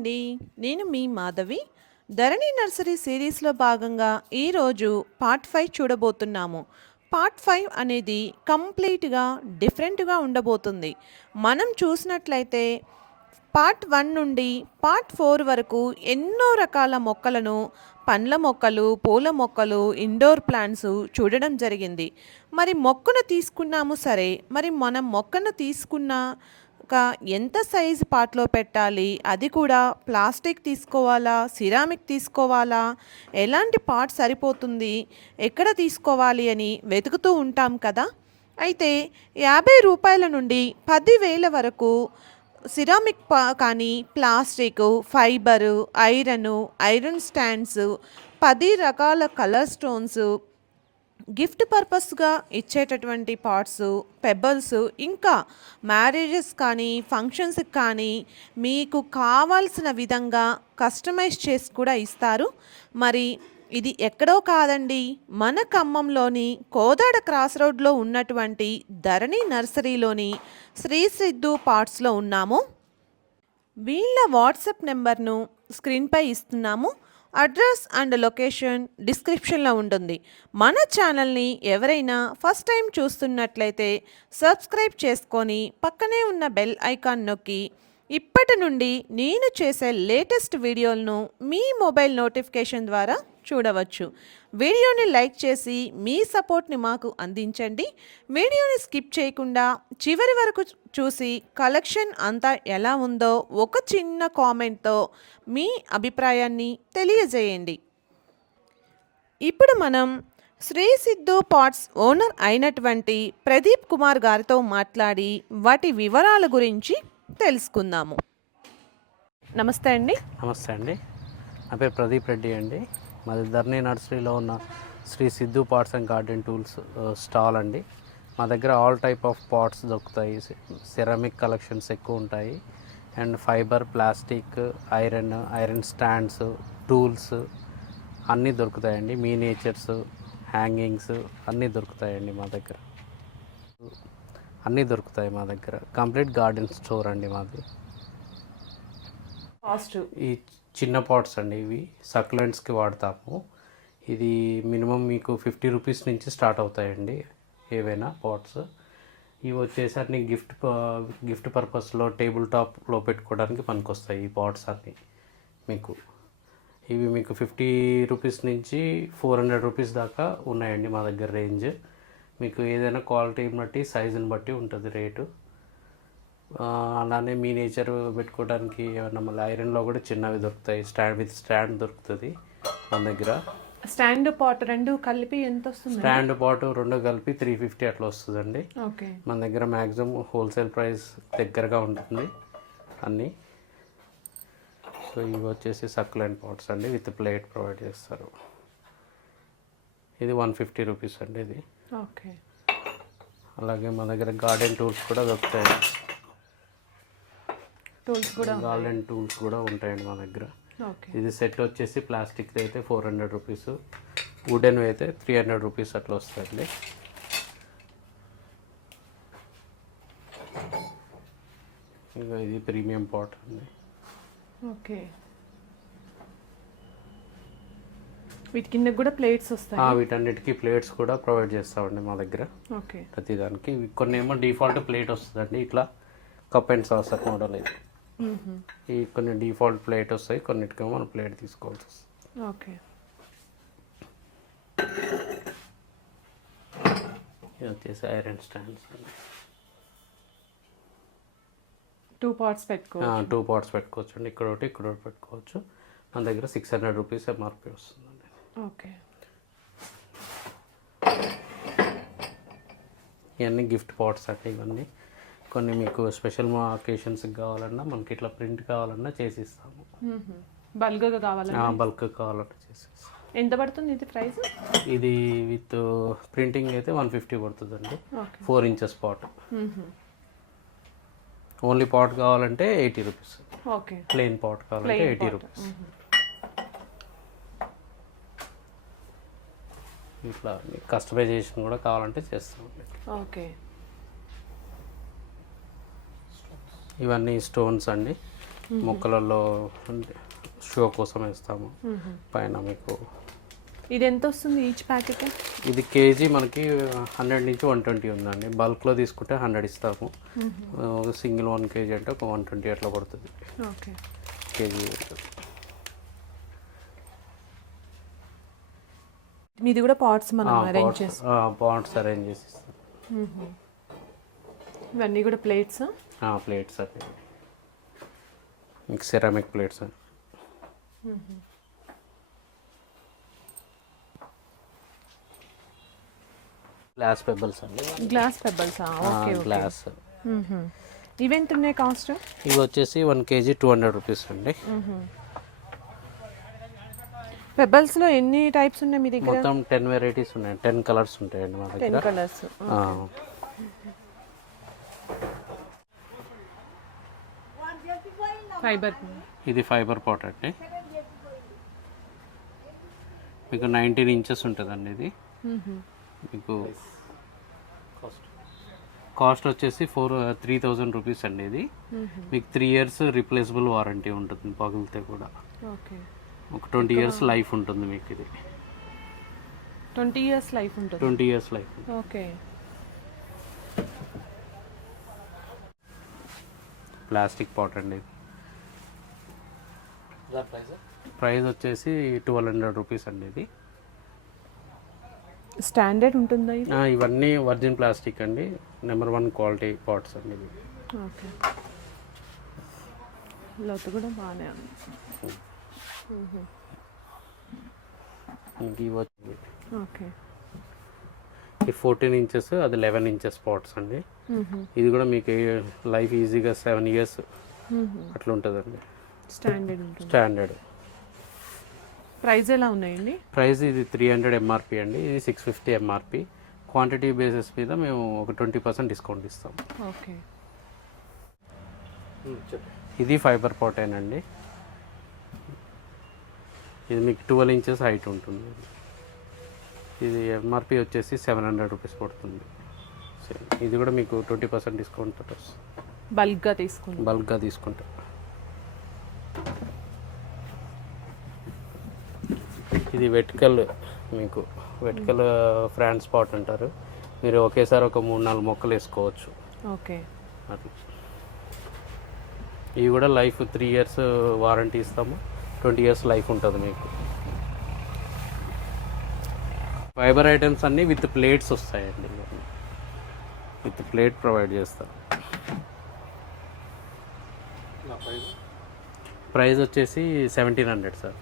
అండి. నేను మీ మాధవి. ధరణి నర్సరీ సిరీస్‌లో భాగంగా ఈరోజు పార్ట్ 5 చూడబోతున్నాము. పార్ట్ 5 అనేది కంప్లీట్‌గా డిఫరెంట్‌గా ఉండబోతుంది. మనం చూసినట్లయితే పార్ట్ 1 నుండి పార్ట్ 4 వరకు ఎన్నో రకాల మొక్కలను, పండ్ల మొక్కలు, పూల మొక్కలు, ఇండోర్ ప్లాంట్స్ చూడడం జరిగింది. మరి మొక్కను తీసుకున్నాము సరే, మరి మనం మొక్కను తీసుకున్నాక ఎంత సైజు పాట్‌లో పెట్టాలి? అది కూడా ప్లాస్టిక్ తీసుకోవాలా? సిరామిక్ తీసుకోవాలా? ఎలాంటి పాట్ సరిపోతుంది? ఎక్కడ తీసుకోవాలి అని వెతుకుతూ ఉంటాం కదా! అయితే రూ. 50 నుండి 10,000 వరకు సిరామిక్ కానీ ప్లాస్టిక్, ఫైబరు, ఐరన్ స్టాండ్స్, 10 రకాల కలర్ స్టోన్స్, గిఫ్ట్ పర్పస్గా ఇచ్చేటటువంటి పాట్స్, పెబల్స్, ఇంకా మ్యారేజెస్ కానీ ఫంక్షన్స్కి కానీ మీకు కావాల్సిన విధంగా కస్టమైజ్ చేసి కూడా ఇస్తారు. మరి ఇది ఎక్కడో కాదండి, మన ఖమ్మంలోని కోదాడ క్రాస్ రోడ్లో ఉన్నటువంటి ధరణి నర్సరీలోని శ్రీ సిద్ధు పార్ట్స్లో ఉన్నాము. వీళ్ళ వాట్సాప్ నెంబర్ను స్క్రీన్పై ఇస్తున్నాము. అడ్రస్ అండ్ లొకేషన్ డిస్క్రిప్షన్లో ఉంటుంది. మన ఛానల్ని ఎవరైనా ఫస్ట్ టైం చూస్తున్నట్లయితే సబ్స్క్రైబ్ చేసుకొని పక్కనే ఉన్న బెల్ ఐకాన్ నొక్కి ఇప్పటి నుండి నేను చేసే లేటెస్ట్ వీడియోలను మీ మొబైల్ నోటిఫికేషన్ ద్వారా చూడవచ్చు. వీడియోని లైక్ చేసి మీ సపోర్ట్ని మాకు అందించండి. వీడియోని స్కిప్ చేయకుండా చివరి వరకు చూసి కలెక్షన్ అంతా ఎలా ఉందో ఒక చిన్న కామెంట్తో మీ అభిప్రాయాన్ని తెలియజేయండి. ఇప్పుడు మనం శ్రీ సిద్ధు పాట్స్ ఓనర్ అయినటువంటి ప్రదీప్ కుమార్ గారితో మాట్లాడి వాటి వివరాల గురించి తెలుసుకుందాము. నమస్తే అండి. నమస్తే అండి, నా పేరు ప్రదీప్ రెడ్డి అండి. మాది ధరణి నర్సరీలో ఉన్న Sri Siddhu pots and garden tools stall అండి. మా దగ్గర ఆల్ టైప్ ఆఫ్ పాట్స్ దొరుకుతాయి. సిరామిక్ కలెక్షన్స్ ఎక్కువ ఉంటాయి, and fibre, plastic, iron stands, tools అన్నీ దొరుకుతాయండి. మినియేచర్స్, హ్యాంగింగ్స్ అన్నీ దొరుకుతాయండి మా దగ్గర. అన్నీ దొరుకుతాయి మా దగ్గర. కంప్లీట్ గార్డెన్ స్టోర్ అండి మాది. ఈ చిన్న పాట్స్ అండి, ఇవి సక్యులెంట్స్కి వాడతాము. ఇది మినిమం మీకు 50 రూపీస్ నుంచి స్టార్ట్ అవుతాయండి ఏవైనా పాట్స్. ఇవి వచ్చేసరికి గిఫ్ట్ పర్పస్లో టేబుల్ టాప్లో పెట్టుకోవడానికి పనికొస్తాయి ఈ పాట్స్ అన్నీ. ఇవి మీకు 50 రూపీస్ నుంచి 400 రూపీస్ దాకా ఉన్నాయండి మా దగ్గర రేంజ్. మీకు ఏదైనా క్వాలిటీని బట్టి, సైజుని బట్టి ఉంటుంది రేటు. అలానే మినియేచర్ పెట్టుకోవడానికి ఏమన్నా మళ్ళీ ఐరన్లో కూడా చిన్నవి దొరుకుతాయి. స్టాండ్ దొరుకుతుంది మన దగ్గర. స్టాండ్ పాట్ రెండు కలిపి ఎంత వస్తుంది? స్టాండ్ పాట్ రెండు కలిపి 350 అట్లా వస్తుందండి. మన దగ్గర మ్యాక్సిమం హోల్సేల్ ప్రైస్ దగ్గరగా ఉంటుంది అన్నీ. సో ఇవి వచ్చేసి సక్యులెంట్ పాట్స్ అండి, విత్ ప్లేట్ ప్రొవైడ్ చేస్తారు. ఇది 150 రూపీస్ అండి ఇది. ఓకే. అలాగే మన దగ్గర గార్డెన్ టూల్స్ కూడా దొరుకుతాయి. గార్డెన్ టూల్స్ కూడా ఉంటాయండి మా దగ్గర. ఇది సెట్ వచ్చేసి ప్లాస్టిక్ అయితే 400 రూపీస్, వుడెన్ అయితే 300 రూపీస్ అట్లా వస్తాయండి. ఇంకా ఇది ప్రీమియం పాట్ అండి. ఓకే. వీటి కింద కూడా ప్లేట్స్ వస్తాయి. వీటన్నిటికీ ప్లేట్స్ కూడా ప్రొవైడ్ చేస్తామండి మా దగ్గర. ఓకే. ప్రతిదానికి కొన్ని ఏమో డిఫాల్ట్ ప్లేట్ వస్తుందండి, ఇట్లా కప్ అండ్ సాసర్ మోడల్. ఇది ఈ కొన్ని డిఫాల్ట్ ప్లేట్ వస్తాయి, కొన్నిటికేమో మనం ప్లేట్ తీసుకోవాల్సి వస్తుంది. ఓకే. ఇది వచ్చేసి ఐరన్ స్టాండ్స్ అండి. 2 పాట్స్ పెట్టుకోవచ్చు. 2 పాట్స్ పెట్టుకోవచ్చు అండి. ఇక్కడ ఒకటి పెట్టుకోవచ్చు. మన దగ్గర 600 రూపీస్ ఎంఆర్పి వస్తుందండి. ఓకే. ఇవన్నీ గిఫ్ట్ పాట్స్ అంటే ఇవన్నీ కొన్ని మీకు స్పెషల్ అకేషన్స్కి కావాలన్నా, మనకి ఇట్లా ప్రింట్ కావాలన్నా చేసి ఇస్తాము. బల్క్గా కావాలన్నా చేసిస్తాం. ఎంత పడుతుంది ఇది ప్రైస్? ఇది విత్ ప్రింటింగ్ అయితే 150 పడుతుందండి. 4 ఇంచెస్ పాట్. ఓన్లీ పాట్ కావాలంటే 80 రూపీస్. ఓకే. ప్లెయిన్ పాట్ కావాలంటే 80 రూపీస్. ఇట్లా కస్టమైజేషన్ కూడా కావాలంటే చేస్తామండి. ఓకే. ఇవన్నీ స్టోన్స్ అండి. మొక్కలలో షో కోసం వేస్తాము. పైన మీకు ఇది ఎంత వస్తుంది ఈచ్ ప్యాకెట్? ఇది కేజీ మనకి 100 నుంచి 120 ఉందండి. బల్క్లో తీసుకుంటే 100 ఇస్తాము. సింగిల్ 1 కేజీ అంటే ఒక 120 అట్లా పడుతుంది. ఓకే, కేజీ మీది కూడా పాట్స్ మనం అరేంజ్ చేసి పాట్స్ అరేంజ్ చేసి ఇస్తాం. ఇవన్నీ కూడా ప్లేట్స్? ప్లేట్స్ అండి, మీకు సెరామిక్ ప్లేట్స్ అండి. గ్లాస్ పెబల్స్ అండి. గ్లాస్ పెబల్సా? Okay, glass. ఇవెంత ఉన్నాయి కాస్ట్? ఇవి వచ్చేసి 1 కేజీ 200 రూపీస్ అండి. పెబల్స్లో ఎన్ని టైప్స్ ఉన్నాయి మీ దగ్గర? మొత్తం 10 వెరైటీస్ ఉన్నాయి. 10 కలర్స్ ఉంటాయండి మా దగ్గర. 10 కలర్స్. ఫైబర్. ఇది ఫైబర్ పాట్ అండి, మీకు 19 ఇంచెస్ ఉంటుందండి. ఇది మీకు కాస్ట్ వచ్చేసి 3,000 రూపీస్ అండి. ఇది మీకు 3 ఇయర్స్ రీప్లేసబుల్ వారంటీ ఉంటుంది. పగిలితే కూడా ఒక 20 ఇయర్స్ లైఫ్ ఉంటుంది మీకు. ఇది 20 ఇయర్స్ లైఫ్ ఉంటుంది. 20 years life. Okay. Plastic pot అండి. ప్రైస్ వచ్చేసి 1200 రూపీస్ అండి. ఇది స్టాండర్డ్ ఉంటుందా? ఇవన్నీ వర్జిన్ ప్లాస్టిక్ అండి, నెంబర్ 1 క్వాలిటీ పాట్స్ అండి ఇవి. ఓకే, లోతు కూడా బాగానే ఉంది. ఓకే, ఈ 14 ఇంచెస్, అది 11 ఇంచెస్ పాట్స్ అండి. ఇది కూడా మీకు లైఫ్ ఈజీగా 7 ఇయర్స్ అట్లా ఉంటుందండి. స్టాండర్డ్. ప్రైస్ ఎలా ఉన్నాయండి? ప్రైస్ ఇది 300 ఎంఆర్పి అండి, ఇది 650 ఎంఆర్పి. క్వాంటిటీ బేసిస్ మీద మేము ఒక 20% డిస్కౌంట్ ఇస్తాం. ఓకే. ఇది ఫైబర్ పాటేనండి. ఇది మీకు 12 ఇంచెస్ హైట్ ఉంటుంది. ఇది ఎంఆర్పి వచ్చేసి 700 రూపీస్ పడుతుంది. ఇది కూడా మీకు 20% డిస్కౌంట్ బల్క్గా తీసుకుంటే. ఇది వెటికల్, మీకు వెటికల్ ఫ్రాన్స్ పాట్ అంటారు. మీరు ఒకేసారి ఒక 3-4 మొక్కలు వేసుకోవచ్చు. ఓకే, అట్లా. ఇవి కూడా లైఫ్ 3 ఇయర్స్ వారంటీ ఇస్తాము. 20 ఇయర్స్ లైఫ్ ఉంటుంది మీకు. ఫైబర్ ఐటమ్స్ అన్నీ విత్ ప్లేట్స్ వస్తాయండి. విత్ ప్లేట్ ప్రొవైడ్ చేస్తాం. ప్రైస్ వచ్చేసి 1700 సార్.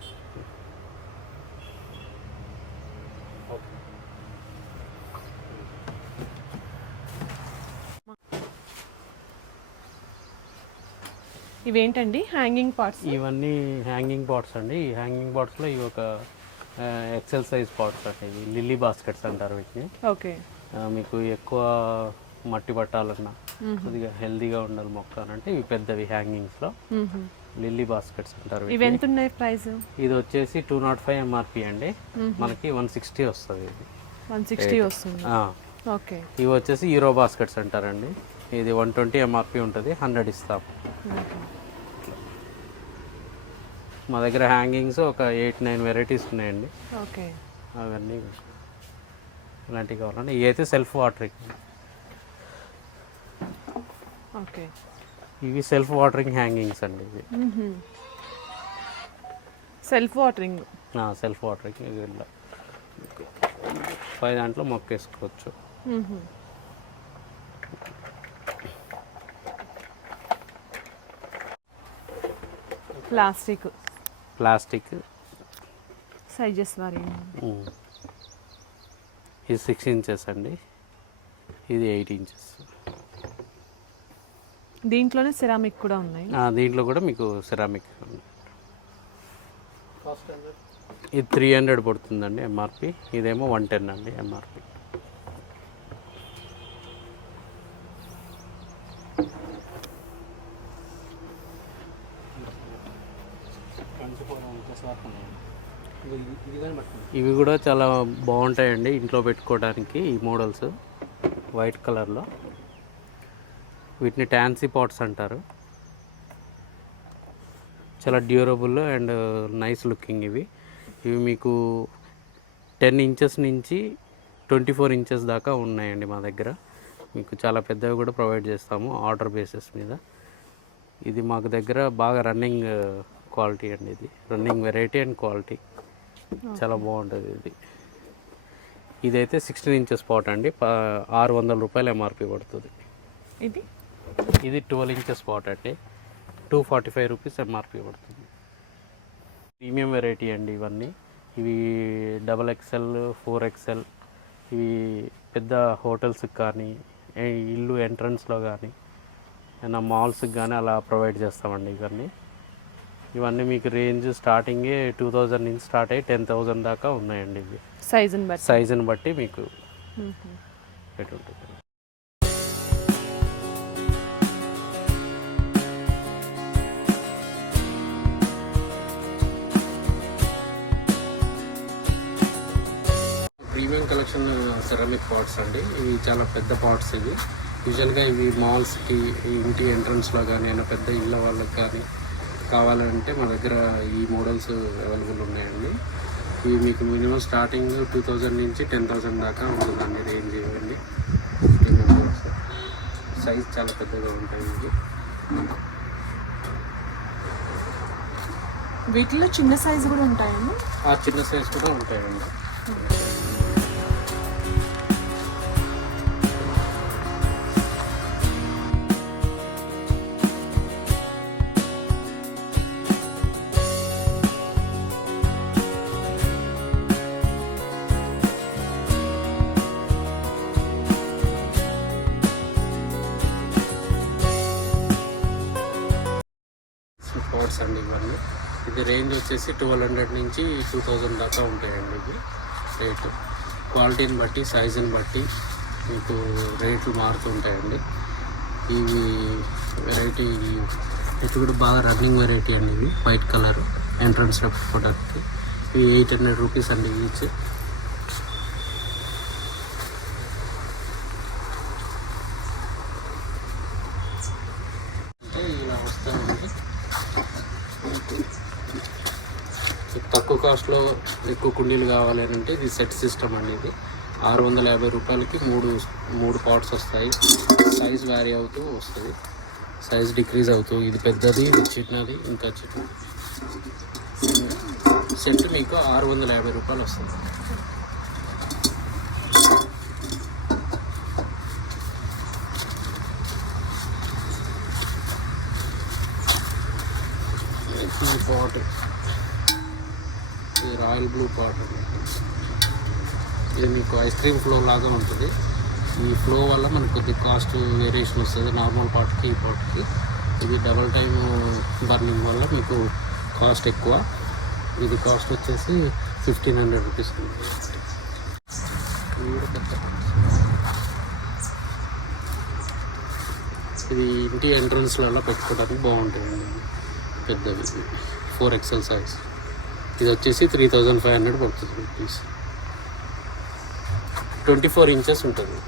ఇవేంటండి హ్యాంగింగ్ పాట్స్? ఇవన్నీ హ్యాంగింగ్ పాట్స్ అండి. ఈ హ్యాంగింగ్ పాట్స్లో ఇవి ఒక ఎక్సెల్ సైజ్ పాట్స్ అండి. ఇవి లిల్లీ బాస్కెట్స్ అంటారు వీటిని. ఓకే. మీకు ఎక్కువ మట్టి పట్టాలన్నా, కొద్దిగా హెల్దీగా ఉండాలి మొక్క అని అంటే ఇవి పెద్దవి హ్యాంగింగ్స్లో లిల్లీ బాస్కెట్స్ అంటారు. ఇవి ఎంత ఉన్నాయి ప్రైస్? ఇది వచ్చేసి 205 ఎంఆర్పి అండి, మనకి 160 వస్తుంది. ఇది 160 వస్తుంది. ఓకే. ఇవి వచ్చేసి హీరో బాస్కెట్స్ అంటారండి. ఇది 120 ఎంఆర్పి ఉంటుంది, 100 ఇస్తాం. మా దగ్గర హ్యాంగింగ్స్ ఒక 8-9 వెరైటీస్ ఉన్నాయండి. ఓకే. అవన్నీ ఇలాంటివి కావాలండి. ఇవి అయితే సెల్ఫ్ వాటరింగ్. ఓకే. ఇవి సెల్ఫ్ వాటరింగ్ హ్యాంగింగ్స్ అండి. ఇవి సెల్ఫ్ వాటరింగ్. Self watering. ఇది ఇలా పై దాంట్లో మొక్క వేసుకోవచ్చు. ప్లాస్టిక్ సైజెస్ వారి. ఇది 6 ఇంచెస్ అండి, ఇది 8 ఇంచెస్. దీంట్లోనే సెరామిక్ కూడా ఉన్నాయి. దీంట్లో కూడా మీకు సెరామిక్. ఇది 300 పడుతుందండి ఎంఆర్పి. ఇదేమో 110 అండి ఎంఆర్పి. ఇవి కూడా చాలా బాగుంటాయండి ఇంట్లో పెట్టుకోవడానికి. ఈ మోడల్స్ వైట్ కలర్లో, వీటిని టాన్సీ పాట్స్ అంటారు. చాలా డ్యూరబుల్ అండ్ నైస్ లుకింగ్ ఇవి మీకు 10 ఇంచెస్ నుంచి 24 ఇంచెస్ దాకా ఉన్నాయండి మా దగ్గర. మీకు చాలా పెద్దవి కూడా ప్రొవైడ్ చేస్తాము ఆర్డర్ బేసిస్ మీద. ఇది మాకు దగ్గర బాగా రన్నింగ్ క్వాలిటీ అండి. ఇది రన్నింగ్ వెరైటీ అండ్ క్వాలిటీ చాలా బాగుంటుంది. ఇదైతే 16 ఇంచెస్ పాట్ అండి. 600 రూపాయలు ఎంఆర్పి పడుతుంది. ఇది 12 ఇంచెస్ పాట్ అండి. 245 రూపీస్ ఎంఆర్పి పడుతుంది. ప్రీమియం వెరైటీ అండి ఇవన్నీ. ఇవి XXL 4XL ఇవి పెద్ద హోటల్స్కి కానీ ఇల్లు ఎంట్రన్స్లో కానీ ఏమైనా మాల్స్కి కానీ అలా ప్రొవైడ్ చేస్తామండి. ఇవన్నీ మీకు రేంజ్ స్టార్టింగే 2000 నుంచి స్టార్ట్ అయ్యి 10,000 దాకా ఉన్నాయండి. ఇవి సైజుని బట్టి మీకు రేట్ ఉంటుంది. ప్రీమియం కలెక్షన్ సెరామిక్ పాట్స్ అండి. ఇవి చాలా పెద్ద పాట్స్. ఇవి యూజువల్గా ఇవి మాల్స్కి ఇంటి ఎంట్రన్స్లో కానీ అయినా పెద్ద ఇళ్ళ వాళ్ళకి కానీ కావాలంటే మా దగ్గర ఈ మోడల్స్ అవైలబుల్ ఉన్నాయండి. ఇవి మీకు మినిమం స్టార్టింగ్ 2000 నుంచి 10,000 దాకా ఉంటుందండి రేంజ్. ఇవ్వండి సైజ్ చాలా పెద్దగా ఉంటాయి. ఇవి వీటిలో చిన్న సైజు కూడా ఉంటాయండి. చిన్న సైజ్ కూడా ఉంటాయండి. పాట్స్ అండి ఇవన్నీ. ఇది రేంజ్ వచ్చేసి 1200 నుంచి 2000 దాకా ఉంటాయండి. ఇవి రేటు క్వాలిటీని బట్టి సైజుని బట్టి మీకు రేట్లు మారుతూ ఉంటాయండి. ఇవి వెరైటీ ఇది కూడా బాగా రన్నింగ్ వెరైటీ అండి. ఇవి వైట్ కలర్ ఎంట్రన్స్లో పెట్టుకోవడానికి. ఇవి 800 రూపీస్ అండి ఈచ్. ఇలా వస్తాయండి. తక్కువ కాస్ట్లో ఎక్కువ కుండీలు కావాలి అని అంటే ఇది సెట్ సిస్టమ్ అండి. ఇది 650 రూపాయలకి మూడు పాట్స్ వస్తాయి. సైజ్ వ్యారీ అవుతూ వస్తుంది. సైజ్ డిక్రీజ్ అవుతూ ఇది పెద్దది, ఇది చిన్నది, ఇంకా చిన్నది. సెట్ మీకు 650 రూపాయలు వస్తుంది. ఈ పాట్ ఇది రాయల్ బ్లూ పాట్. ఇది మీకు ఐస్ క్రీమ్ ఫ్లో లాగా ఉంటుంది. ఈ ఫ్లో వల్ల మనకు కొద్ది కాస్ట్ వేరియేషన్ వస్తుంది నార్మల్ పాట్కి ఈ పాట్కి. ఇది డబల్ టైమ్ బర్నింగ్ వల్ల మీకు కాస్ట్ ఎక్కువ. ఇది కాస్ట్ వచ్చేసి 1500 రూపీస్. ఇది ఇంటి ఎంట్రన్స్లలో పెట్టుకోవడానికి బాగుంటుందండి. పెద్దవి 4XL సైజ్. ఇది వచ్చేసి 3500 పడుతుంది రూపీస్. 24 ఇంచెస్ ఉంటుంది.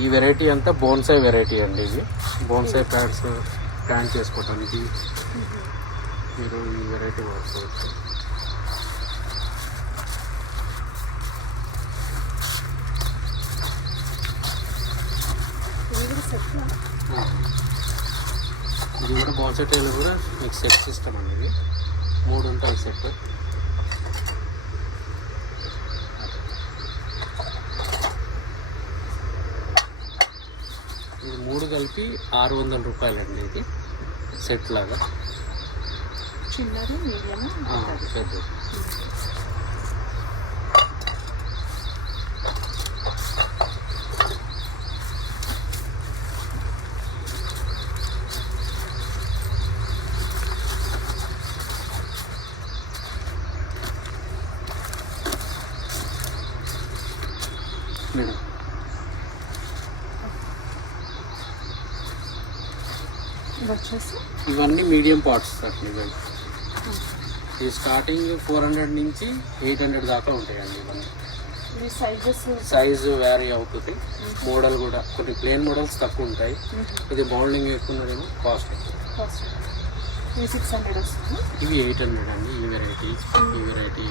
ఈ వెరైటీ అంతా బోన్సాయ్ వెరైటీ అండి. ఇది బోన్సాయ్ ప్లాంట్ చేసుకోవటానికి మీరు ఈ వెరైటీ వాడుకోవచ్చు. ఇది కూడా బోన్సాయ్ టైల్ కూడా మీకు సెట్ సిస్టమ్ అండి. ఇది 3 ఉంటాయి సెట్. ఇది 3 కలిపి 600 రూపాయలు అండి. ఇది సెట్ లాగా చిన్నది మీడియం పెద్దది. ఇది వచ్చేసి ఇవన్నీ మీడియం పాట్స్ సార్ ఇవన్నీ. ఈ స్టార్టింగ్ 400 నుంచి 800 దాకా ఉంటాయండి ఇవన్నీ. ఈ సైజెస్ సైజు వ్యారీ అవుతుంది. మోడల్ కూడా కొన్ని ప్లేన్ మోడల్స్ తక్కువ ఉంటాయి. ఇది మోడలింగ్ ఎక్కువ ఉన్నదేమో కాస్ట్ ఎక్కువ. ఇది 600 వస్తుంది. ఇవి 800 అండి. ఈ వెరైటీ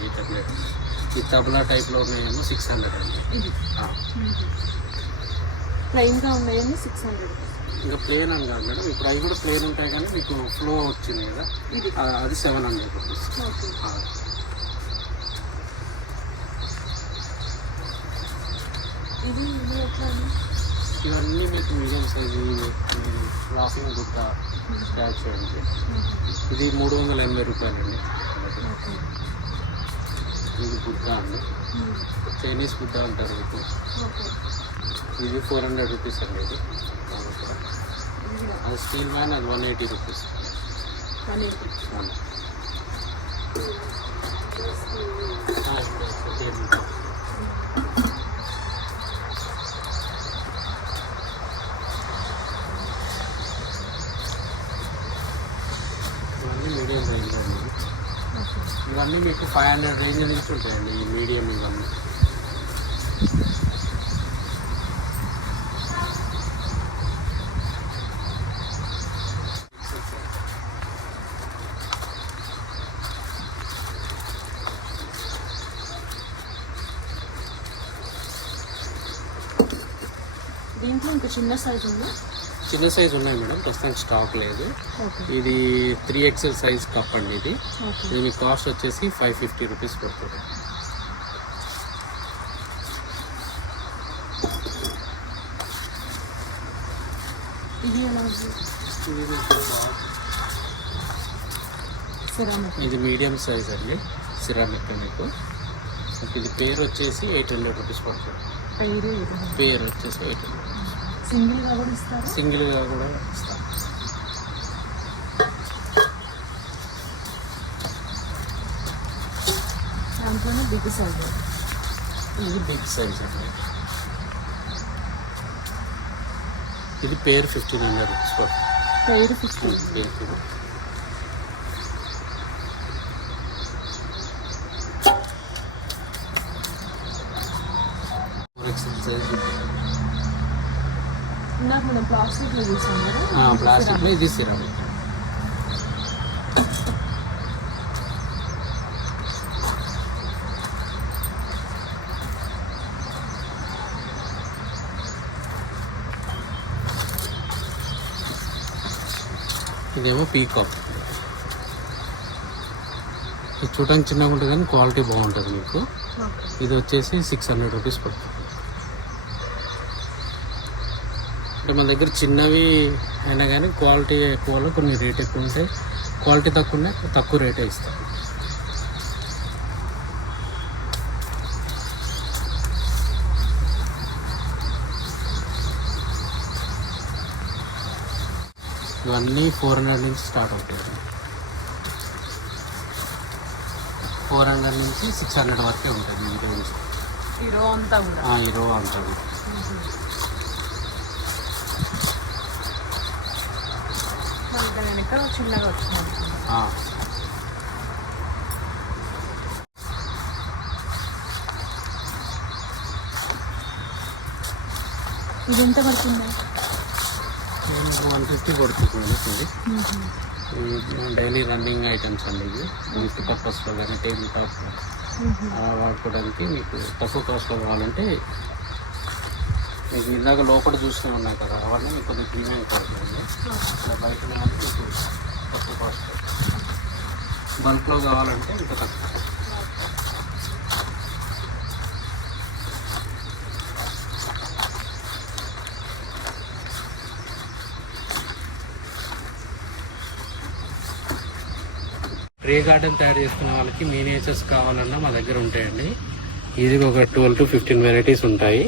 800. ఈ తబలా టైప్లో ఉన్నాయేమో 600 అండి. ఇది ప్లెయిన్గా ఉన్నాయేమో 600. ఇంకా ప్లేన్ అని కాదు మేడం, ఇప్పుడు అవి కూడా ప్లేన్ ఉంటాయి కానీ మీకు ఫ్లో వచ్చింది కదా, అది 700 రూపీస్. ఇది ఎట్లా అండి? ఇవన్నీ మీకు మీడియం సైజు లాఫింగ్ బుట్ట స్టాచ్యూ అండి. ఇది 380 రూపాయలండి. ఇది బుట్ట అండి, చైనీస్ బుట్ట అంటారు మీకు. ఇది 400 రూపీస్ అండి. ఇది అది స్టీల్ మ్యాన్, అది 180 రూపీస్. ఇవన్నీ మీడియం రేంజ్ అండి. ఇవన్నీ మీకు 500 రేంజ్ నుంచి ఉంటాయండి ఈ మీడియం ఇవన్నీ. దీంట్లో ఇంకా చిన్న సైజు ఉంది. చిన్న సైజు ఉన్నాయి మేడం, ప్రస్తుతానికి స్టాక్ లేదు. ఇది 3XL సైజ్ కప్ అండి. ఇది దీని కాస్ట్ వచ్చేసి 550 రూపీస్ పడుతుంది. ఇది ఎలా ఉంది? ఇది మీడియం సైజ్ అండి, సిరామిక్ మీకు. ఇది పేరు వచ్చేసి 800 రూపీస్ పడుతుంది. పేరు వచ్చేసి 800 రూపీస్. సింగిల్గా కూడా ఇస్తారు. దాంట్లోనే బిగ్ సైజ్. ఇది బిగ్ సైజ్ అండి. ఇది పేరు 1500 రూపీస్ పడుతుంది. పేరు 15. ఇందాక మనం ప్లాస్టిక్లో చూసాం కదా, ప్లాస్టిక్లో ఇది సిరామిక్. ఇదేమో పీకాక్. ఇది చూడడానికి చిన్నగా ఉంటుంది కానీ క్వాలిటీ బాగుంటుంది మీకు. ఇది వచ్చేసి 600 రూపీస్ పడుతుంది. అంటే మన దగ్గర చిన్నవి అయినా కానీ క్వాలిటీ ఎక్కువలో కొన్ని రేట్ ఎక్కువ ఉంటాయి, క్వాలిటీ తక్కువ రేటే ఇస్తాం. ఇవన్నీ 400 నుంచి స్టార్ట్ అవుతాయి. 400 నుంచి 600 వరకే ఉంటుంది ఈ రేంజ్. ఈ రో అంతా కూడా. ఈ రో అంతా కూడా. వెనక చిన్నగా వచ్చింది. ఇది ఎంత పడుతుంది? 150 పడుతుంది మేడం. ఇది డైలీ రన్నింగ్ ఐటమ్స్ అండి. ఇవి గిఫ్ట్ పర్పస్లో కానీ టేబుల్ టాప్ వాడుకోవడానికి మీకు తక్కువ కాస్ట్లో కావాలంటే మీకు ఇందాక లోపల చూస్తూ ఉన్నాయి కదా, అవన్నీ మీకు కొంచెం ప్రీమియం పడుతుంది. బయట మీకు తక్కువ కాస్ట్. బల్క్లో కావాలంటే ఇంకా తక్కువ. రే గార్డెన్ తయారు చేసుకునే వాళ్ళకి మినియేచర్స్ కావాలన్నా మా దగ్గర ఉంటాయండి. ఇది ఒక 12 to 15 వెరైటీస్ ఉంటాయి.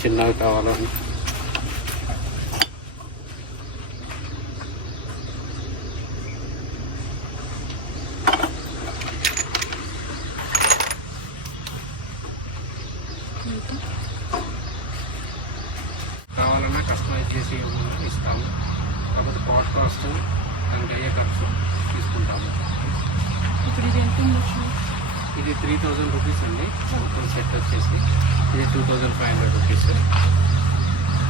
చిన్నవి కావాలని కావాలన్నా కస్టమైజ్ చేసి ఇస్తాము. కాకపోతే పాట్ కాస్ట్ దానికి అయ్యే ఖర్చు తీసుకుంటాము. ఇప్పుడు ఇది ఎంత ఉండొచ్చు? ఇది 3000 రూపీస్ అండి మొత్తం సెట్ వచ్చేసి. ఇది 2500 రూపీస్.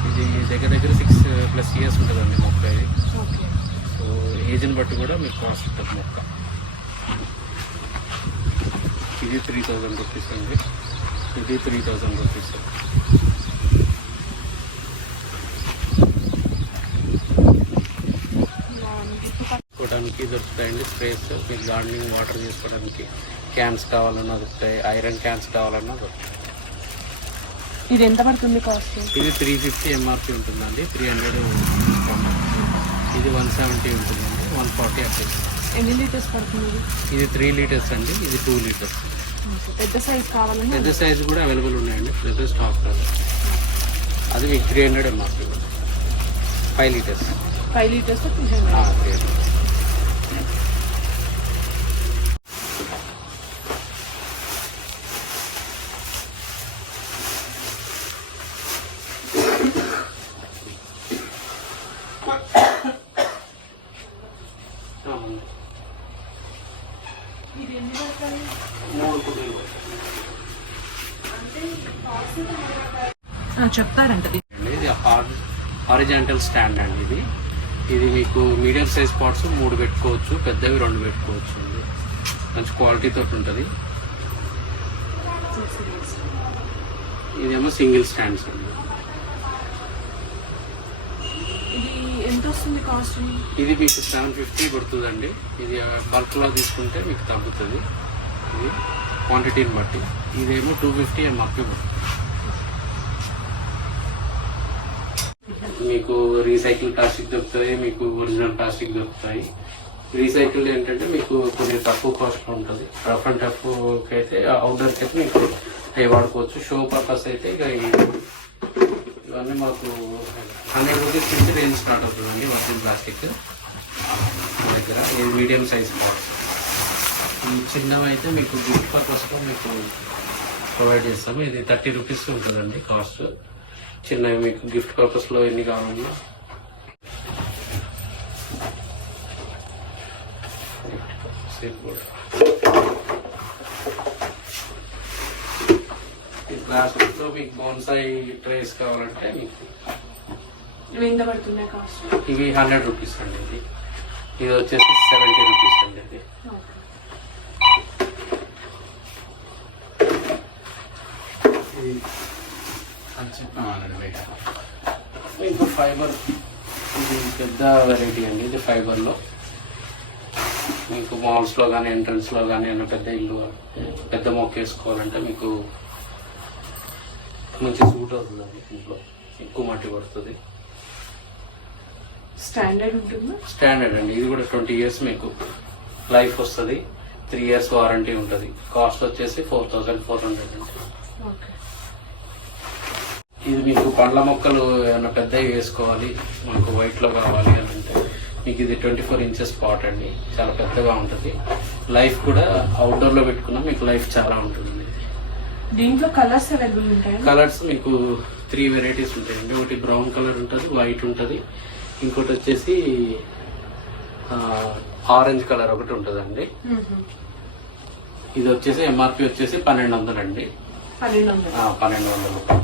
ఇది దగ్గర దగ్గర 6+ ఇయర్స్ ఉంటుందండి మొక్క. ఇది ఓకే. సో ఏజ్ని బట్టి కూడా మీకు కాస్ట్ ఉంటుంది మొక్క. ఇది 3000 రూపీస్ అండి. ఇది 3000 రూపీస్. చేసుకోవడానికి దొరుకుతాయండి స్ప్రేస్. మీకు గార్డెనింగ్ వాటర్ చేసుకోవడానికి క్యాన్స్ కావాలన్నా దొరుకుతాయి, ఐరన్ క్యాన్స్ కావాలన్నా దొరుకుతాయి. ఇది ఎంత పడుతుంది కాస్ట్? ఇది 350 ఎంఆర్పి ఉంటుందండి, 300 డిస్కౌంట్. ఇది 170 ఉంటుందండి, 140 అట్లా. ఎన్ని లీటర్స్ పడుతుంది? ఇది 3 లీటర్స్ అండి, ఇది 2 లీటర్స్. పెద్ద సైజ్ కావాలంటే పెద్ద సైజు కూడా అవైలబుల్ ఉన్నాయండి, పెద్ద స్టాక్ కాదు. అది మీకు 300 ఎంఆర్పి, 5 లీటర్స్. 5 లీటర్స్ 300. ఇది ఎన్ని పడతాయి? 3 కుటీలు. చెప్తారంట. ఇది హారిజాంటల్ స్టాండ్ అండి. ఇది మీకు మీడియం సైజ్ పాట్స్ 3 పెట్టుకోవచ్చు, పెద్దవి 2 పెట్టుకోవచ్చు అండి. మంచి క్వాలిటీతో ఉంటుంది. ఇదేమో సింగిల్ స్టాండ్స్ అండి. ఇది ఎంత వస్తుంది కాస్ట్? ఇది మీకు 750 పడుతుందండి. ఇది బల్క్లో తీసుకుంటే మీకు తగ్గుతుంది, ఇది క్వాంటిటీని బట్టి. ఇదేమో 250 ఎంఆర్పి పడుతుంది. మీకు రీసైకిల్ ప్లాస్టిక్ దొరుకుతాయి, మీకు ఒరిజినల్ ప్లాస్టిక్ దొరుకుతాయి. రీసైకిల్ ఏంటంటే మీకు కొంచెం తక్కువ కాస్ట్లో ఉంటుంది. రఫ్ అండ్ టఫ్ అయితే అవుట్డోర్కి అయితే మీకు అవి వాడుకోవచ్చు. షో పర్పస్ అయితే ఇక ఇవన్నీ మాకు 100 రూపీస్ నుంచి రేంజ్ స్టార్ట్ అవుతుందండి ఒరిజినల్ ప్లాస్టిక్ మా దగ్గర. ఇది మీడియం సైజ్ పాట్స్. ఈ చిన్నవి అయితే మీకు గిఫ్ట్ పర్పస్లో మీకు ప్రొవైడ్ చేస్తాము. ఇది 30 రూపీస్ ఉంటుందండి కాస్ట్. చిన్నవి మీకు గిఫ్ట్ పర్పస్లో ఎన్ని కావాలన్నా ఈ ప్లాస్టిక్లో మీకు బోన్సాయి ట్రేస్ కావాలంటే మీకు ఎంత పడుతున్నాయి కాస్ట్? ఇవి 100 రూపీస్ అండి. ఇది వచ్చేసి 70 రూపీస్ అండి. ఇది మీకు ఫైబర్, ఇది పెద్ద వెరైటీ అండి. ఇది ఫైబర్లో మీకు మాల్స్లో కానీ ఎంట్రన్స్లో కానీ ఏమైనా పెద్ద ఇల్లు పెద్ద మొక్క వేసుకోవాలంటే మీకు మంచి సూట్ అవుతుందండి. ఇంట్లో ఎక్కువ మట్టి పడుతుంది. స్టాండర్డ్ ఉంటుందా? స్టాండర్డ్ అండి. ఇది కూడా 20 ఇయర్స్ మీకు లైఫ్ వస్తుంది, 3 ఇయర్స్ వారంటీ ఉంటుంది. కాస్ట్ వచ్చేసి 4400 అండి. ఓకే. ఇది మీకు పండ్ల మొక్కలు ఏమైనా పెద్దవి వేసుకోవాలి, మాకు వైట్లో కావాలి అని అంటే మీకు ఇది 24 ఇంచెస్ పాట్ అండి. చాలా పెద్దగా ఉంటుంది. లైఫ్ కూడా అవుట్డోర్లో పెట్టుకున్నా మీకు లైఫ్ చాలా ఉంటుంది. దీంట్లో కలర్స్ అవైలబుల్ ఉంటాయి? కలర్స్ మీకు 3 వెరైటీస్ ఉంటాయండి. ఒకటి బ్రౌన్ కలర్ ఉంటుంది, వైట్ ఉంటుంది, ఇంకోటి వచ్చేసి ఆరెంజ్ కలర్ ఒకటి ఉంటుందండి. ఇది వచ్చేసి ఎంఆర్పి వచ్చేసి 1200 అండి. 1200. 1200.